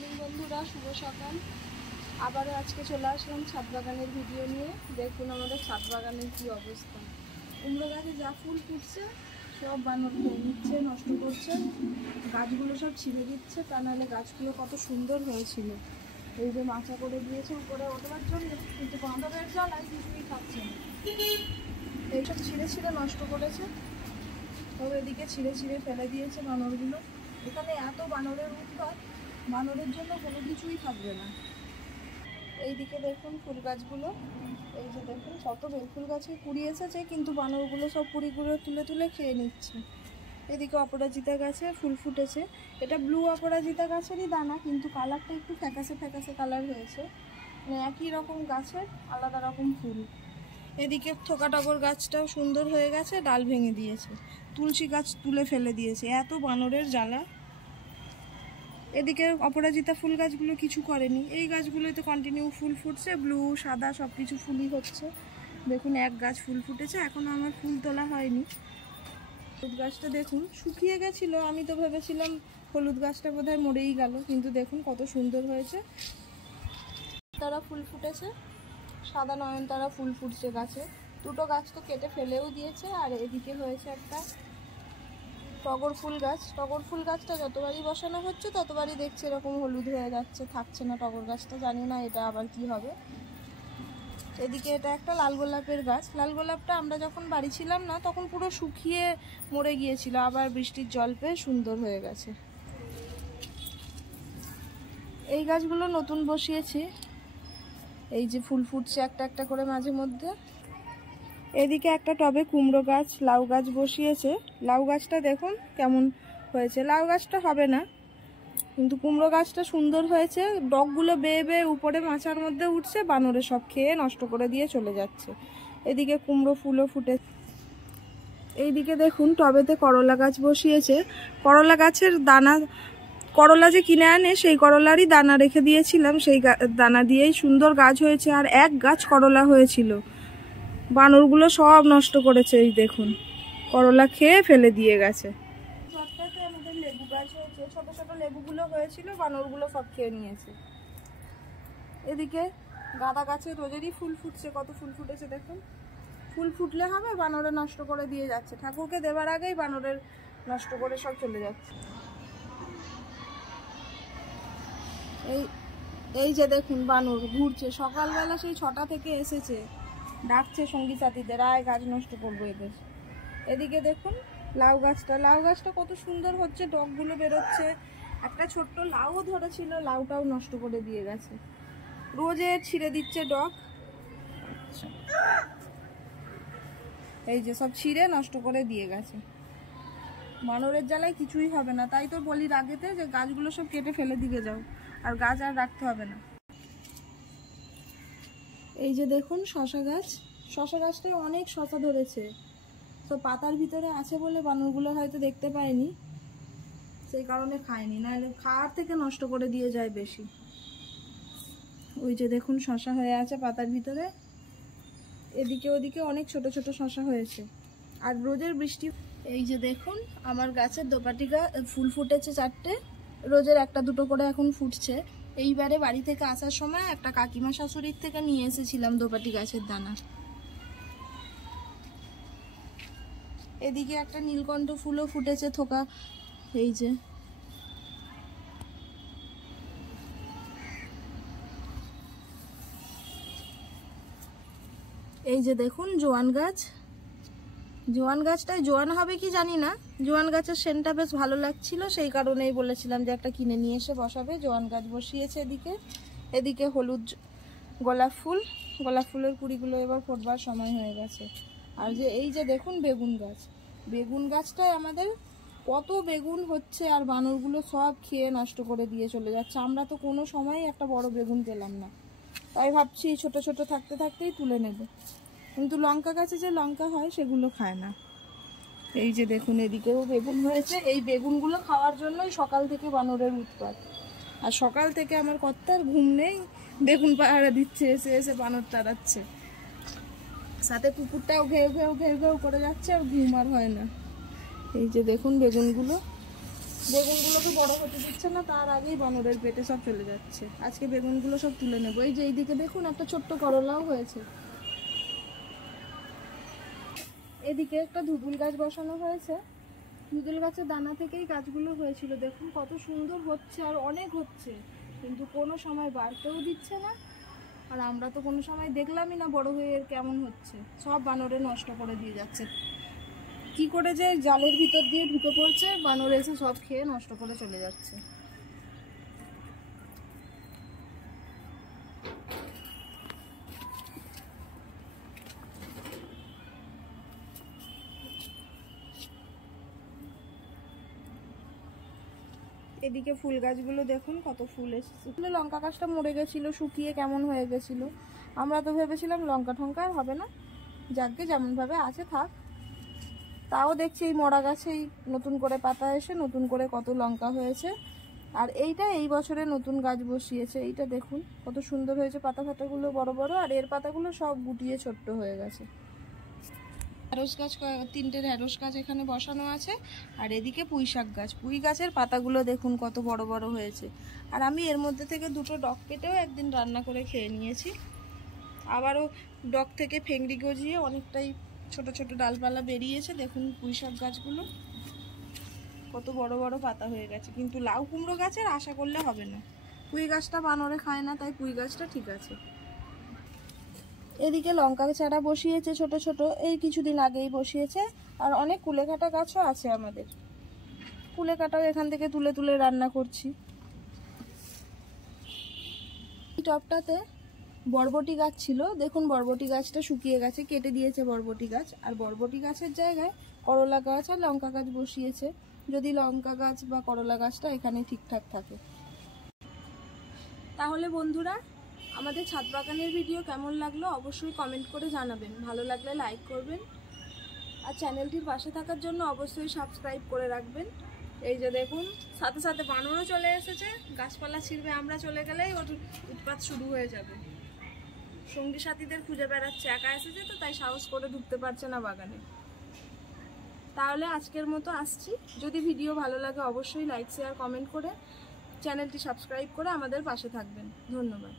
Morning বন্ধুরা, শুভ সকাল। আবারও আজকে চলে আসলাম ছাদ বাগানের ভিডিও নিয়ে। দেখুন আমাদের ছাদ বাগানের কি অবস্থা। কুমড়ো গাছে যা ফুল ফুটছে সব বানর খেয়ে নিচ্ছে, নষ্ট করছে। গাছগুলো সব ছিঁড়ে দিচ্ছে, তা নাহলে গাছগুলো কত সুন্দর হয়েছিল। এই যে মাচা করে দিয়েছে উপরে ওঠার জন্য, কিন্তু বাঁদরের জ্বালায় কিছুই খাচ্ছে না। এইসব ছিঁড়ে ছিঁড়ে নষ্ট করেছে। তো এদিকে ছিঁড়ে ছিঁড়ে ফেলে দিয়েছে বানরগুলো। এখানে এত বানরের উৎপাত, বানরের জন্য কোনো কিছুই থাকবে না। এইদিকে দেখুন ফুল গাছগুলো, এই যে দেখুন কত বেলফুল গাছে কুড়ি এসেছে, কিন্তু বানরগুলো সব কুড়িগুলো তুলে তুলে খেয়ে নিচ্ছে। এদিকে অপরাজিতা গাছে ফুল ফুটেছে। এটা ব্লু অপরাজিতা গাছেরই দানা, কিন্তু কালারটা একটু ফ্যাকাসে ফ্যাকাসে কালার হয়েছে। মানে একই রকম গাছের আলাদা রকম ফুল। এদিকে থোকা টগর গাছটাও সুন্দর হয়ে গেছে, ডাল ভেঙে দিয়েছে। তুলসী গাছ তুলে ফেলে দিয়েছে, এত বানরের জ্বালা। এদিকে অপরাজিতা ফুল গাছগুলো কিছু করেনি। এই গাছগুলোতে কন্টিনিউ ফুল ফুটছে, ব্লু সাদা সব কিছু ফুলই হচ্ছে। দেখুন এক গাছ ফুল ফুটেছে, এখনও আমার ফুল তোলা হয়নি। হলুদ গাছটা দেখুন শুকিয়ে গেছিলো, আমি তো ভেবেছিলাম হলুদ গাছটা বোধহয় মরেই গেল, কিন্তু দেখুন কত সুন্দর হয়েছে। তারা ফুল ফুটেছে, সাদা নয়নতারা ফুল ফুটছে গাছে। দুটো গাছ তো কেটে ফেলেও দিয়েছে। আর এদিকে হয়েছে একটা টগর ফুল গাছ। টগর ফুল গাছটা যতবারই বসানো হচ্ছে ততবারই দেখছি এরকম হলুদ হয়ে যাচ্ছে, থাকছে না টগর গাছটা। জানি না এটা আবার কি হবে। এদিকে এটা একটা লাল গোলাপের গাছ। লাল গোলাপটা আমরা যখন বাড়ি ছিলাম না তখন পুরো শুকিয়ে মরে গিয়েছিল, আবার বৃষ্টির জল পেয়ে সুন্দর হয়ে গেছে। এই গাছগুলো নতুন বসিয়েছি, এই যে ফুল ফুটছে একটা একটা করে মাঝে মধ্যে। এদিকে একটা টবে কুমড়ো গাছ, লাউ গাছ বসিয়েছে। লাউ গাছটা দেখুন কেমন হয়েছে। লাউ গাছটা হবে না, কিন্তু কুমড়ো গাছটা সুন্দর হয়েছে। ডগগুলো বেয়ে বেয়ে উপরে মাচার মধ্যে উঠছে, বানরে সব খেয়ে নষ্ট করে দিয়ে চলে যাচ্ছে। এদিকে কুমড়ো ফুলও ফুটে। এইদিকে দেখুন টবেতে করলা গাছ বসিয়েছে। করলা গাছের দানা, করলা যে কিনে আনে সেই করলারই দানা রেখে দিয়েছিলাম, সেই দানা দিয়েই সুন্দর গাছ হয়েছে। আর এক গাছ করলা হয়েছিল, বানরগুলো সব নষ্ট করেছে। এই দেখুন করলা খেয়ে ফেলে দিয়ে গেছে। চটটাতে আমাদের লেবু গাছ হয়েছে, ছোট ছোট লেবুগুলো হয়েছিল, বানরগুলো সব খেয়ে নিয়েছে। এদিকে গাঁদা গাছে রোজেরই ফুল ফুটছে, কত ফুল ফুটেছে দেখুন। ফুল ফুটলে হবে, বানরে নষ্ট করে দিয়ে যাচ্ছে। ঠাকুরকে দেবার আগেই বানরের নষ্ট করে সব চলে যাচ্ছে। এই যে দেখুন বানর ঘুরছে, সকালবেলা সেই 6টা থেকে এসেছে, ডাকছে সঙ্গী সাথীদের, আয় গাছ নষ্ট করবো এদের। এদিকে দেখুন লাউ গাছটা, লাউ গাছটা কত সুন্দর হচ্ছে, ডগগুলো বেরোচ্ছে। একটা ছোট্ট লাউ ধরেছিল, লাউটাও নষ্ট করে দিয়ে গেছে। রোজে ছিঁড়ে দিচ্ছে ডগ, এই যে সব ছিঁড়ে নষ্ট করে দিয়ে গেছে। বানরের জ্বালায় কিছুই হবে না, তাই তো বলি আগেতে যে গাছগুলো সব কেটে ফেলে দিকে যাও, আর গাছ আর রাখতে হবে না। এই যে দেখুন শশা গাছ, শশা গাছটায় অনেক শশা ধরেছে। তো পাতার ভিতরে আছে বলে বানরগুলো হয়তো দেখতে পায়নি, সেই কারণে খায়নি, নাহলে খাওয়ার থেকে নষ্ট করে দিয়ে যায় বেশি। ওই যে দেখুন শশা হয়ে আছে পাতার ভিতরে। এদিকে ওদিকে অনেক ছোট ছোট শশা হয়েছে। আর রোজের বৃষ্টি, এই যে দেখুন আমার গাছের দোপাটি ফুল ফুটেছে 4টে, রোজের একটা দুটো করে এখন ফুটছে। এইবারে বাড়ি থেকে আসার সময় একটা কাকিমা শাশুড়ির থেকে নিয়ে এসেছিলাম দোপাটি গাছের দানা। এদিকে একটা নীলকণ্ঠ ফুলও ফুটেছে থোকা, এই যে। এই যে দেখুন জোয়ান গাছ, জোয়ান গাছটায় জোয়ান হবে কি জানি না, জোয়ান গাছের সেন্টটা বেশ ভালো লাগছিল, সেই কারণেই বলেছিলাম যে একটা কিনে নিয়ে এসে বসাবে। জোয়ান গাছ বসিয়েছে এদিকে। এদিকে হলুদ গোলাপ ফুল, গোলাপ ফুলের কুড়িগুলো এবার ফোটবার সময় হয়ে গেছে। আর যে এই যে দেখুন বেগুন গাছ, বেগুন গাছটায় আমাদের কত বেগুন হচ্ছে, আর বানরগুলো সব খেয়ে নষ্ট করে দিয়ে চলে যাচ্ছে। আমরা তো কোনো সময় একটা বড় বেগুন পেলাম না, তাই ভাবছি ছোট ছোট থাকতে থাকতেই তুলে নেব। কিন্তু লঙ্কা গাছে যে লঙ্কা হয় সেগুলো খায় না। এই যে দেখুন এদিকেও বেগুন হয়েছে। এই বেগুনগুলো খাওয়ার জন্যই সকাল থেকে বানরের উৎপাত। আর সকাল থেকে আমার কর্তার ঘুম নেই, বেগুন পাহারা দিচ্ছে, এসে এসে বানর তাড়াচ্ছে। সাথে কুকুরটাও ঘেউ ঘেউ ঘেউ ঘেউ করে যাচ্ছে, আর ঘুম আর হয় না। এই যে দেখুন বেগুনগুলো বেগুনগুলোকে বড় হতে দিচ্ছে না, তার আগেই বানরের পেটে সব চলে যাচ্ছে। আজকে বেগুনগুলো সব তুলে নেবো। এই যে এইদিকে দেখুন একটা ছোট্ট করলাও হয়েছে। এদিকে একটা ধুদুল গাছ বসানো হয়েছে। ধুদুল গাছের দানা থেকেই গাছগুলো হয়েছিল। দেখুন কত সুন্দর হচ্ছে, আর অনেক হচ্ছে, কিন্তু কোনো সময় বাড়তেও দিচ্ছে না। আর আমরা তো কোনো সময় দেখলামই না বড় হয়ে এর কেমন হচ্ছে। সব বানরে নষ্ট করে দিয়ে যাচ্ছে। কি করে যে জালের ভিতর দিয়ে ঢুকে পড়ছে, বানর এসে সব খেয়ে নষ্ট করে চলে যাচ্ছে। এদিকে ফুল গাছগুলো দেখুন কত ফুল এসেছে। লঙ্কা গাছটা মরে গেছিল, শুকিয়ে কেমন হয়ে গেছিল। আমরা তো ভেবেছিলাম লঙ্কা ঠঙ্কা আর হবে না, যাকে যেমন ভাবে আছে থাক। তাও দেখছি এই মরা গাছেই নতুন করে পাতা এসে নতুন করে কত লঙ্কা হয়েছে। আর এইটা এই বছরে নতুন গাছ বসিয়েছে। এইটা দেখুন কত সুন্দর হয়েছে, পাতা ফাতাগুলো বড় বড়, আর এর পাতাগুলো সব গুটিয়ে ছোট্ট হয়ে গেছে। ঢেঁড়স গাছ, 3টে ঢেঁড়স গাছ এখানে বসানো আছে। আর এদিকে পুঁই শাক গাছ, পুঁই গাছের পাতাগুলো দেখুন কত বড় বড় হয়েছে। আর আমি এর মধ্যে থেকে 2টো ডগ কেটেও একদিন রান্না করে খেয়ে নিয়েছি। আবারও ডগ থেকে ফেংড়ি গজিয়ে অনেকটাই ছোট ছোট ডালপালা বেরিয়েছে। দেখুন পুঁই শাক গাছগুলো কত বড় বড় পাতা হয়ে গেছে। কিন্তু লাউ কুমড়ো গাছের আশা করলে হবে না, পুঁই গাছটা বানরে খায় না, তাই পুঁই গাছটা ঠিক আছে। এদিকে লঙ্কা চারা বসিয়েছে ছোট ছোট, এই কিছুদিন আগেই বসিয়েছে। আর অনেক কুলেখাটা গাছও আছে আমাদের, কুলেখাটাও এখান থেকে তুলে তুলে রান্না করছি। এই টবটাতে বরবটি গাছ ছিল, দেখুন বরবটি গাছটা শুকিয়ে গেছে, কেটে দিয়েছে বরবটি গাছ। আর বরবটি গাছের জায়গায় করলা গাছ আর লঙ্কা গাছ বসিয়েছে, যদি লঙ্কা গাছ বা করলা গাছটা এখানে ঠিকঠাক থাকে। তাহলে বন্ধুরা, আমাদের ছাদ বাগানের ভিডিও কেমন লাগলো অবশ্যই কমেন্ট করে জানাবেন। ভালো লাগলে লাইক করবেন, আর চ্যানেলটির পাশে থাকার জন্য অবশ্যই সাবস্ক্রাইব করে রাখবেন। এই যে দেখুন সাথে সাথে বানরও চলে এসেছে, গাছপালা ছিঁড়বে, আমরা চলে গেলেই ওর উৎপাত শুরু হয়ে যাবে। সঙ্গী সাথীদের খুঁজে বেড়াচ্ছে, একা এসেছে তো তাই সাহস করে ঢুকতে পারছে না বাগানে। তাহলে আজকের মতো আসছি। যদি ভিডিও ভালো লাগে অবশ্যই লাইক শেয়ার কমেন্ট করে চ্যানেলটি সাবস্ক্রাইব করে আমাদের পাশে থাকবেন। ধন্যবাদ।